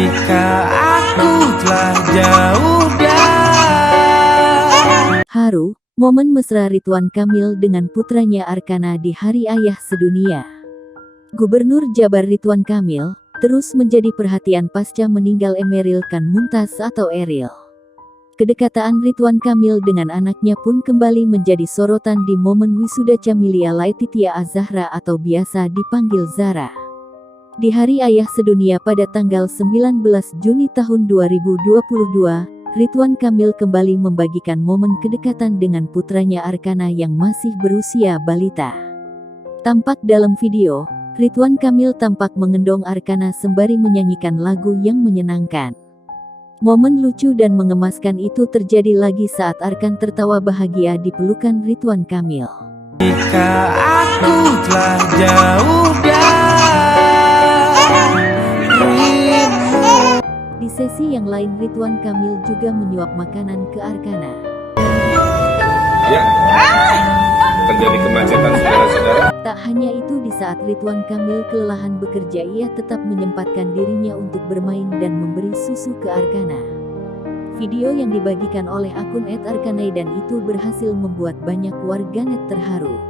Jika aku telah jauh dari. Haru, momen mesra Ridwan Kamil dengan putranya Arkana di Hari Ayah Sedunia. Gubernur Jabar Ridwan Kamil terus menjadi perhatian pasca meninggal Emeril Khan Mumtaz atau Eril. Kedekatan Ridwan Kamil dengan anaknya pun kembali menjadi sorotan di momen wisuda Camelia Laetitia Az-Zahra atau biasa dipanggil Zara. Di Hari Ayah Sedunia pada tanggal 19 Juni tahun 2022, Ridwan Kamil kembali membagikan momen kedekatan dengan putranya Arkana yang masih berusia balita. Tampak dalam video, Ridwan Kamil tampak mengendong Arkana sembari menyanyikan lagu yang menyenangkan. Momen lucu dan mengemaskan itu terjadi lagi saat Arkan tertawa bahagia di pelukan Ridwan Kamil. Jika aku telah jauh darimu. Di sesi yang lain Ridwan Kamil juga menyuap makanan ke Arkana. Ya, terjadi kemacetan saudara-saudara. Tak hanya itu, di saat Ridwan Kamil kelelahan bekerja, ia tetap menyempatkan dirinya untuk bermain dan memberi susu ke Arkana. Video yang dibagikan oleh akun @arkanaidan itu berhasil membuat banyak warganet terharu.